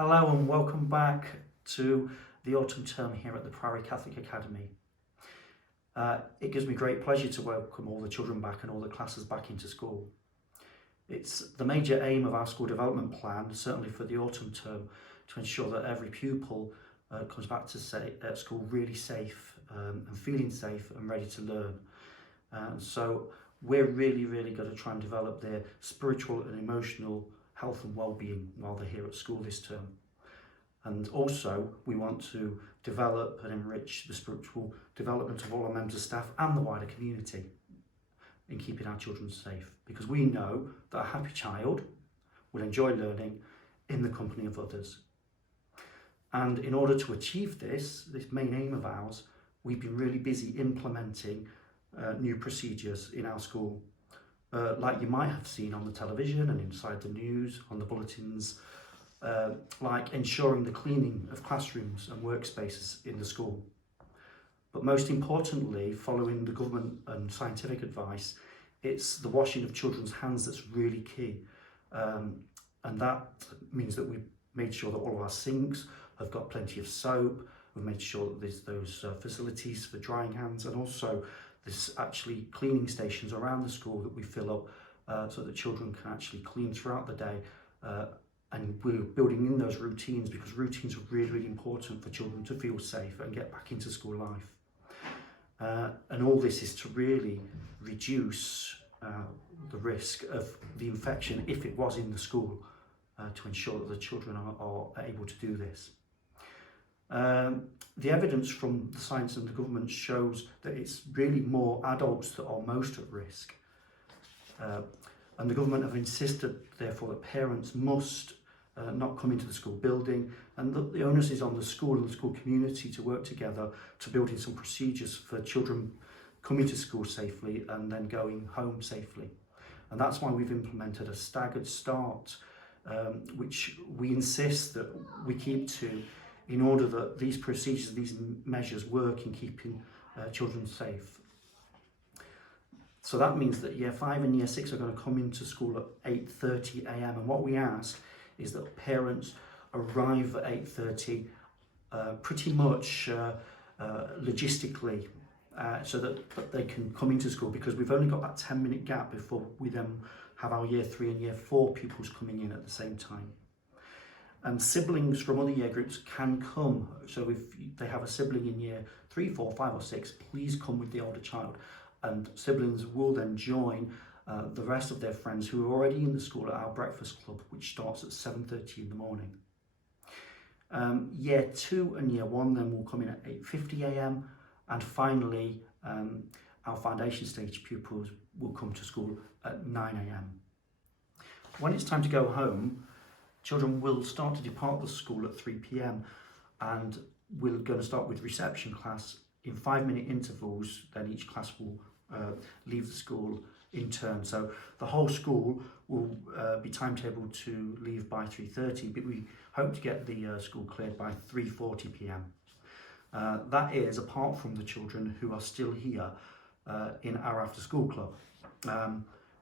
Hello and welcome back to the autumn term here at the Priory Catholic Academy. It gives me great pleasure to welcome all the children back and all the classes back into school. It's the major aim of our school development plan, certainly for the autumn term, to ensure that every pupil comes back to school really safe and feeling safe and ready to learn. So we're really going to try and develop their spiritual and emotional health and well-being while they're here at school this term. And also we want to develop and enrich the spiritual development of all our members of staff and the wider community in keeping our children safe, because we know that a happy child will enjoy learning in the company of others. And in order to achieve this main aim of ours, we've been really busy implementing new procedures in our school. Like you might have seen on the television and inside the news, on the bulletins, like ensuring the cleaning of classrooms and workspaces in the school. But most importantly, following the government and scientific advice, it's the washing of children's hands that's really key. And that means that we've made sure that all of our sinks have got plenty of soap. We've made sure that there's those facilities for drying hands, and also there's actually cleaning stations around the school that we fill up so that children can actually clean throughout the day. And we're building in those routines, because routines are really important for children to feel safe and get back into school life. And all this is to really reduce the risk of the infection if it was in the school, to ensure that the children are able to do this. The evidence from the science and the government shows that it's really more adults that are most at risk. And the government have insisted, therefore, that parents must not come into the school building, and that the onus is on the school and the school community to work together to build in some procedures for children coming to school safely and then going home safely. And that's why we've implemented a staggered start, which we insist that we keep to, in order that these procedures, these measures work in keeping children safe. So that means that Year 5 and Year 6 are going to come into school at 8:30 a.m. And what we ask is that parents arrive at 8:30 pretty much logistically, so that they can come into school, because we've only got that 10-minute gap before we then have our Year 3 and Year 4 pupils coming in at the same time. And siblings from other year groups can come. So if they have a sibling in Year 3, 4, 5 or 6, please come with the older child. And siblings will then join the rest of their friends who are already in the school at our breakfast club, which starts at 7:30 in the morning. Year 2 and Year 1 then will come in at 8:50 a.m. And finally, our foundation stage pupils will come to school at 9 a.m. When it's time to go home, children will start to depart the school at 3 p.m. and we're going to start with reception class in 5-minute intervals. Then each class will leave the school in turn. So the whole school will be timetabled to leave by 3:30, but we hope to get the school cleared by 3:40 p.m. That is apart from the children who are still here in our after school club.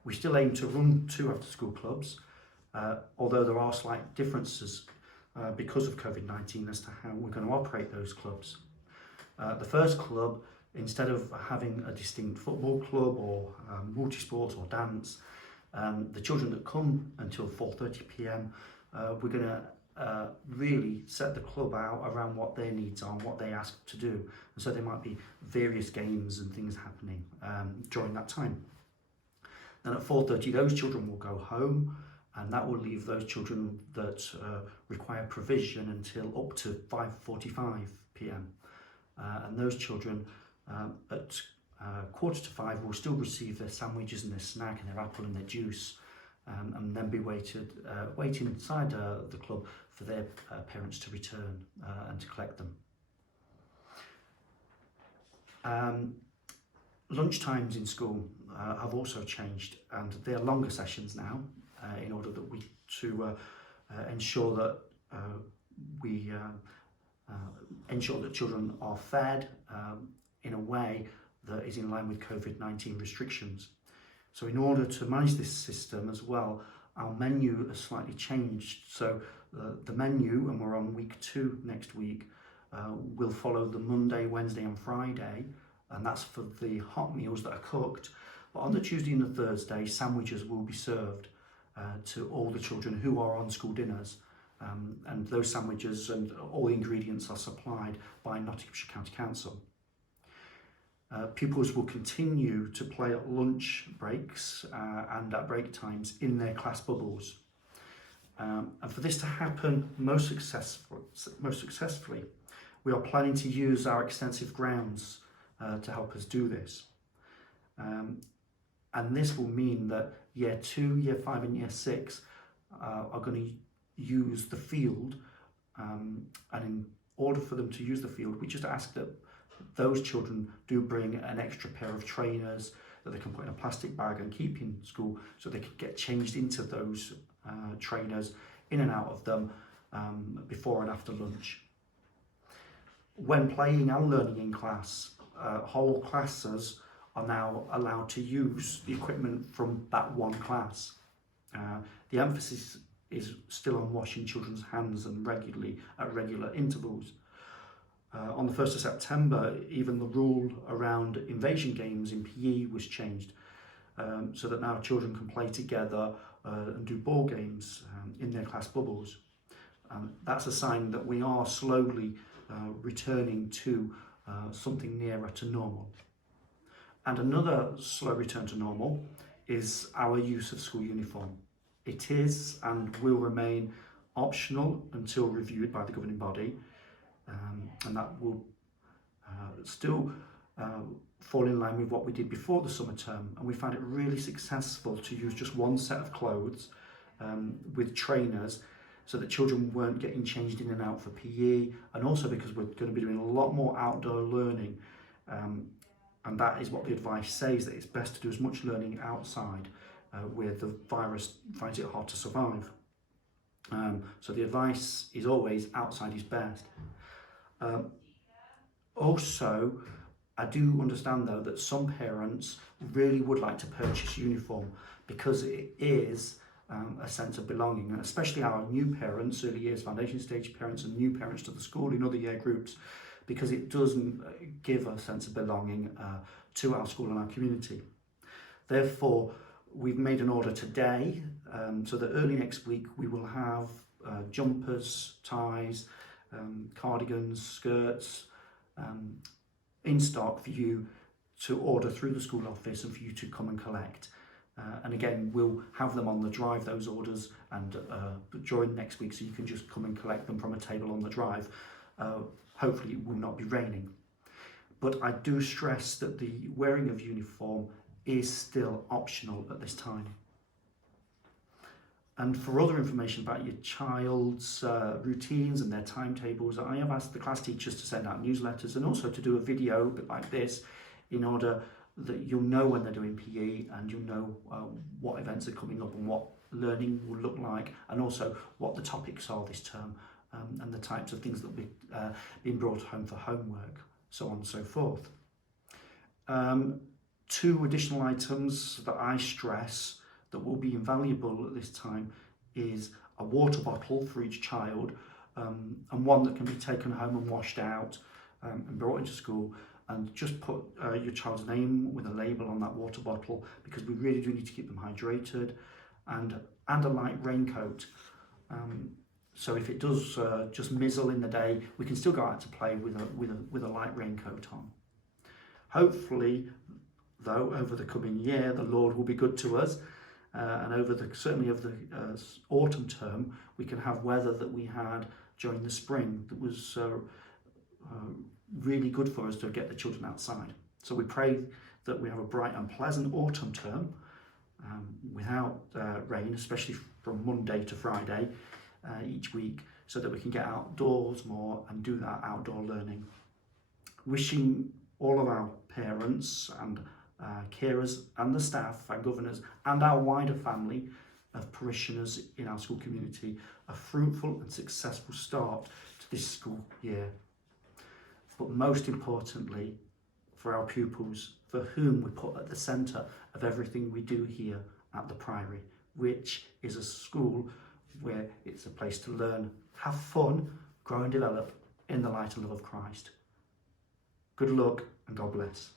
We still aim to run 2 after school clubs, although there are slight differences because of COVID-19 as to how we're going to operate those clubs. The first club, instead of having a distinct football club or multi-sports or dance, the children that come until 4:30 p.m, we're going to really set the club out around what their needs are and what they ask to do. And so there might be various games and things happening during that time. Then at 4:30 those children will go home, and that will leave those children that require provision until up to 5:45 p.m. And those children at 4:45 will still receive their sandwiches and their snack and their apple and their juice, and then be waiting inside the club for their parents to return and to collect them. Lunch times in school have also changed, and they're longer sessions now, in order that we ensure that we ensure that children are fed in a way that is in line with COVID-19 restrictions. So in order to manage this system as well, our menu has slightly changed. So the menu, and we're on week 2 next week, will follow the Monday, Wednesday and Friday, and that's for the hot meals that are cooked. But on the Tuesday and the Thursday, sandwiches will be served to all the children who are on school dinners. And those sandwiches and all the ingredients are supplied by Nottinghamshire County Council. Pupils will continue to play at lunch breaks and at break times in their class bubbles. And for this to happen most successfully, we are planning to use our extensive grounds to help us do this. And this will mean that Year 2, Year 5 and Year 6 are going to use the field, and in order for them to use the field, we just ask that those children do bring an extra pair of trainers that they can put in a plastic bag and keep in school, so they can get changed into those trainers, in and out of them, before and after lunch. When playing and learning in class, whole classes are now allowed to use the equipment from that one class. The emphasis is still on washing children's hands and regularly at regular intervals. On the 1st of September, even the rule around invasion games in PE was changed, so that now children can play together and do ball games in their class bubbles. That's a sign that we are slowly returning to something nearer to normal. And another slow return to normal is our use of school uniform. It is and will remain optional until reviewed by the governing body, and that will still fall in line with what we did before the summer term. And we found it really successful to use just one set of clothes with trainers, so that children weren't getting changed in and out for PE, and also because we're going to be doing a lot more outdoor learning, and that is what the advice says, that it's best to do as much learning outside where the virus finds it hard to survive. So the advice is always outside is best. Also, I do understand though that some parents really would like to purchase uniform, because it is a sense of belonging, and especially our new parents, early years foundation stage parents and new parents to the school in other year groups, because it does give a sense of belonging to our school and our community. Therefore, we've made an order today, so that early next week we will have jumpers, ties, cardigans, skirts in stock for you to order through the school office and for you to come and collect. And again, we'll have them on the drive, those orders, and during next week, so you can just come and collect them from a table on the drive. Hopefully it will not be raining. But I do stress that the wearing of uniform is still optional at this time. And for other information about your child's routines and their timetables, I have asked the class teachers to send out newsletters, and also to do a video a bit like this, in order that you'll know when they're doing PE, and you'll know what events are coming up and what learning will look like, and also what the topics are this term, and the types of things that will be being brought home for homework, so on and so forth. 2 additional items that I stress that will be invaluable at this time is a water bottle for each child, and one that can be taken home and washed out and brought into school, and just put your child's name with a label on that water bottle, because we really do need to keep them hydrated, and a light raincoat. So if it does just mizzle in the day, we can still go out to play with a light raincoat on. Hopefully, though, over the coming year, the Lord will be good to us, and certainly over the autumn term, we can have weather that we had during the spring that was really good for us to get the children outside. So we pray that we have a bright and pleasant autumn term without rain, especially from Monday to Friday each week, so that we can get outdoors more and do that outdoor learning. Wishing all of our parents and carers and the staff and governors and our wider family of parishioners in our school community a fruitful and successful start to this school year. But most importantly, for our pupils, for whom we put at the centre of everything we do here at the Priory, which is a school where it's a place to learn, have fun, grow and develop in the light and love of Christ. Good luck and God bless.